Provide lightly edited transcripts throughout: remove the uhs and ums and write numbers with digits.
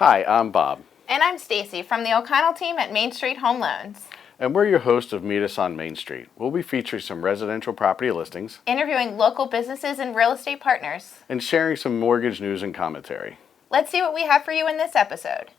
Hi, I'm Bob. And I'm Stacy from the O'Connell team at Main Street Home Loans. And we're your hosts of Meet Us on Main Street. We'll be featuring some residential property listings, Interviewing local businesses and real estate partners, and sharing some mortgage news and commentary. Let's see what we have for you in this episode.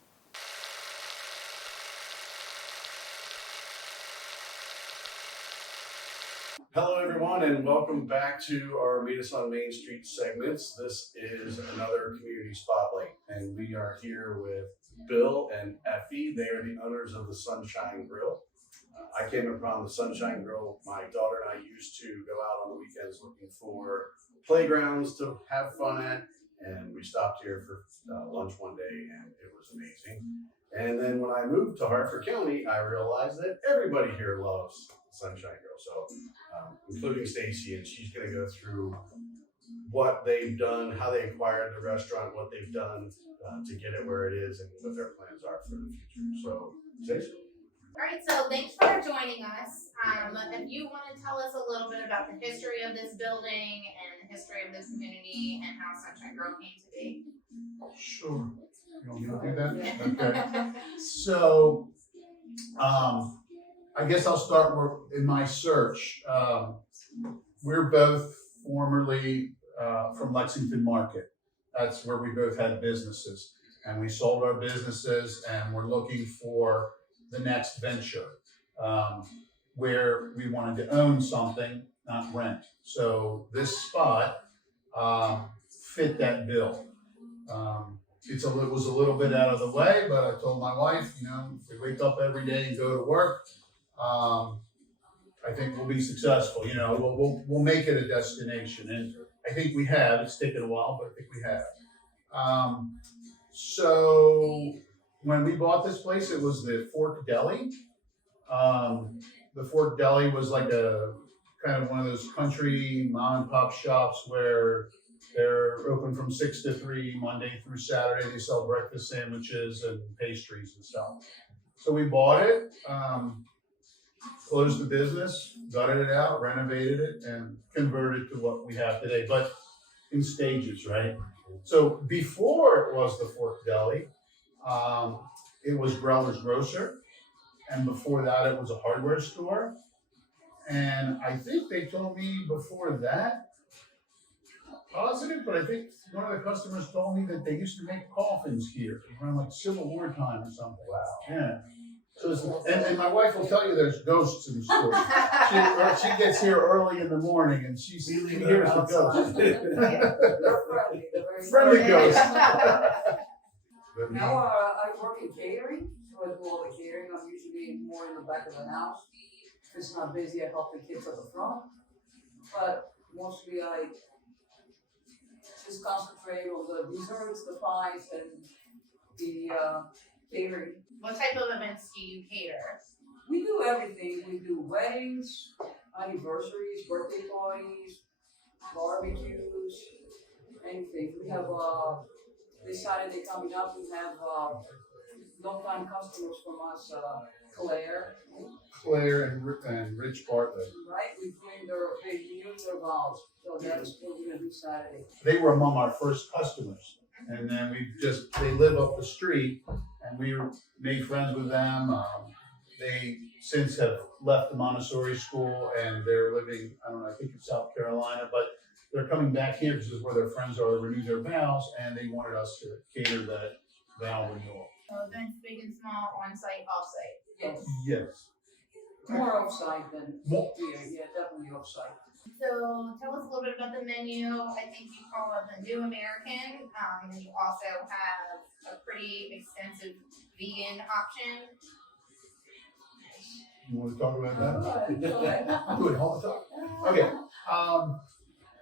Hello everyone, and welcome back to our Meet Us on Main Street segments. This is another community spotlight, and we are here with Bill and Effie. They are the owners of the Sunshine Grille. I came upon the Sunshine Grille. My daughter and I used to go out on the weekends looking for playgrounds to have fun at, and we stopped here for lunch one day, and it was amazing. And then when I moved to Hartford County, I realized that everybody here loves Sunshine Grille, so including Stacy, and she's going to go through what they've done, how they acquired the restaurant, what they've done to get it where it is, and what their plans are for the future. So, Stacy. All right, so thanks for joining us. If you want to tell us a little bit about the history of this building and the history of this community and how Sunshine Grille came to be. Sure. You want me to do that? Okay. So, I guess I'll start in my search. We're both formerly from Lexington Market. That's where we both had businesses. And we sold our businesses and we're looking for the next venture where we wanted to own something, not rent. So this spot fit that bill. It was a little bit out of the way, but I told my wife, if we wake up every day and go to work, I think we'll be successful. We'll make it a destination, and I think we have. It's taken a while, but I think we have. So when we bought this place, it was the Fork Deli. The Fork Deli was like a kind of one of those country mom and pop shops where they're open from 6 to 3 Monday through Saturday. They sell breakfast sandwiches and pastries and stuff. So we bought it, closed the business, gutted it out, renovated it, and converted to what we have today, but in stages, right? So before it was the Fork Deli, it was Greller's Grocer, and before that it was a hardware store. And I think they told me before that, positive, but I think one of the customers told me that they used to make coffins here around like Civil War time or something. Wow. Yeah. So and my wife will tell you there's ghosts in the store. She gets here early in the morning and she hears the ghosts. Friendly ghosts. Now I work in catering, so I do all the catering. I'm usually more in the back of the house. If it's not busy, I help the kids at the front. But mostly I just concentrate on the desserts, the pies, and the catering. What type of events do you cater? We do everything. We do weddings, anniversaries, birthday parties, barbecues, anything. We have this Saturday coming up. We have long-time customers from us, Claire and Rich Bartlett. Right, we bring they use their vows, so that's what we're gonna do Saturday. They were among our first customers, and then they live up the street, and we made friends with them. They since have left the Montessori school, and they're living, I think in South Carolina, but they're coming back here because this is where their friends are to renew their vows, and they wanted us to cater that vow renewal. So events big and small, on-site, off-site. Yes. Yes. More off-site than here, yeah, definitely off-site. So tell us a little bit about the menu. I think you call it the New American, and you also have a pretty extensive vegan option. You want to talk about that? Go ahead. I'm doing all the talk. Okay.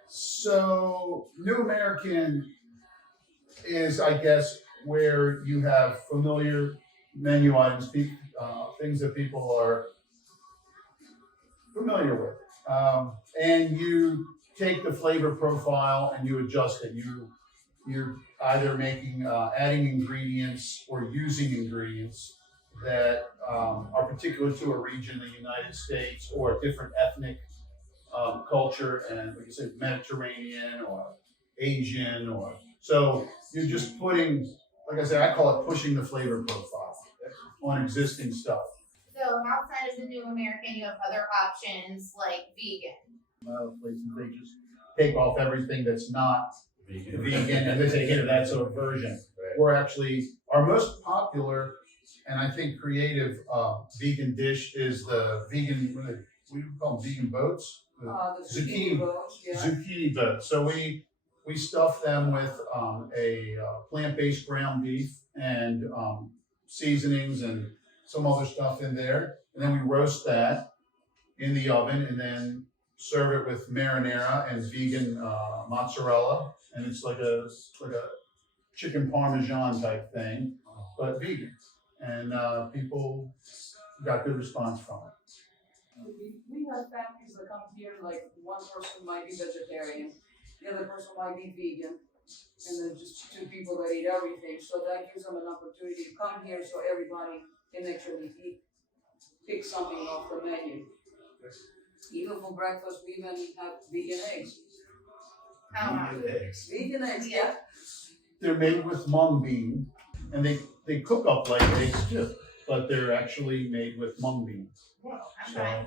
So New American is, I guess, where you have familiar menu items, things that people are familiar with. And you take the flavor profile and you adjust it. You're either adding ingredients or using ingredients that are particular to a region in the United States or a different ethnic culture, and like you say, Mediterranean or Asian, or so you're just putting like I said, I call it pushing the flavor profile on existing stuff. So outside of the New American, you have other options like vegan. Places they just take off everything that's not vegan and they say, here, that's a version. Right. We're actually, our most popular and I think creative vegan dish is the vegan, what do you call them, vegan boats? The zucchini boats, yeah. Zucchini boats. So we stuff them with a plant-based ground beef and seasonings and some other stuff in there. And then we roast that in the oven and then serve it with marinara and vegan mozzarella. And it's like a chicken parmesan type thing, but vegan. And people got good response from it. We have families that come here, like one person might be vegetarian, the other person might be vegan, and then just two people that eat everything. So that gives them an opportunity to come here so everybody can actually pick something off the menu. Even for breakfast, we even have vegan eggs. Vegan eggs. Vegan eggs, yeah. They're made with mung bean, and they cook up like eggs too, but they're actually made with mung bean. Okay.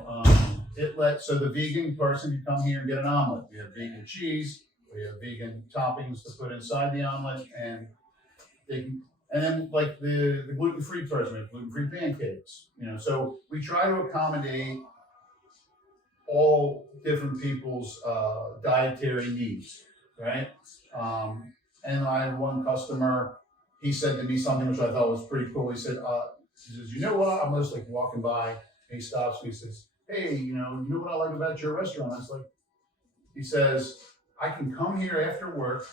So the vegan person can come here and get an omelet. We have vegan cheese, we have vegan toppings to put inside the omelet, and then like the gluten-free person, we have gluten-free pancakes. So we try to accommodate all different people's dietary needs, right? And I had one customer, he said to me something which I thought was pretty cool. He says, you know what? I'm just like walking by. He stops me, he says, hey, you know what I like about your restaurant? I was like, he says, I can come here after work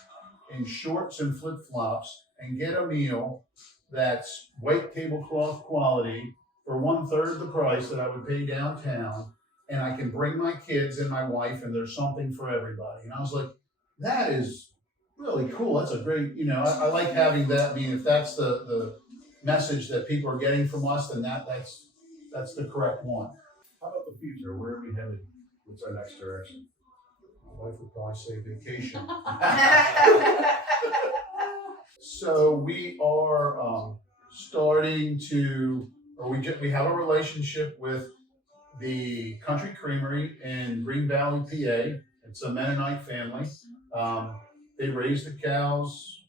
in shorts and flip-flops and get a meal that's white tablecloth quality for 1/3 the price that I would pay downtown. And I can bring my kids and my wife and there's something for everybody. And I was like, that is really cool. That's a great, I like having that. I mean, if that's the message that people are getting from us, then that's the correct one. How about the future? Where are we headed? What's our next direction? My wife would probably say vacation. So we are starting to, we have a relationship with the Country Creamery in Green Valley, PA. It's a Mennonite family. They raise the cows,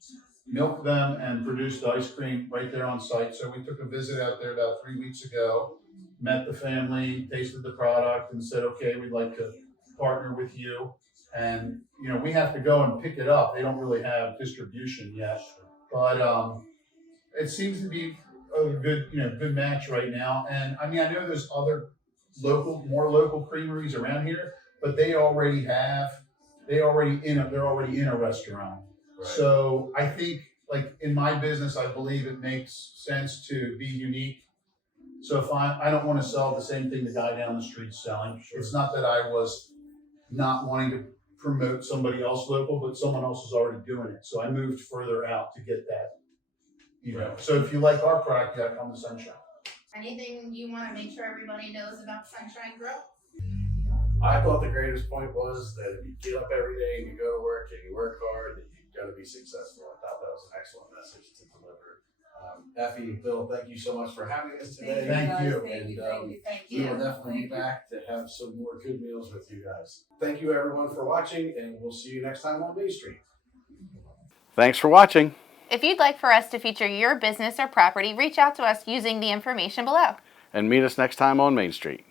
milk them, and produce the ice cream right there on site. So we took a visit out there about 3 weeks ago, met the family, tasted the product, and said, okay, we'd like to partner with you. And, we have to go and pick it up. They don't really have distribution yet, but it seems to be a good match right now. And I mean, I know there's other more local creameries around here, but they're already in a restaurant. Right. So I think, like in my business, I believe it makes sense to be unique. So if I don't want to sell the same thing the guy down the street's selling. Sure. It's not that I was not wanting to promote somebody else local, but someone else is already doing it. So I moved further out to get that. Right. So if you like our product, you gotta come to Sunshine. Anything you want to make sure everybody knows about Sunshine Grille? I thought the greatest point was that if you get up every day and you go to work and you work hard, that you're going to be successful. I thought that was an excellent message to deliver. Effie and Bill, thank you so much for having us today. Thank you. Thank We will definitely be back to have some more good meals with you guys. Thank you everyone for watching, and we'll see you next time on Main Street. Thanks for watching. If you'd like for us to feature your business or property, reach out to us using the information below. And meet us next time on Main Street.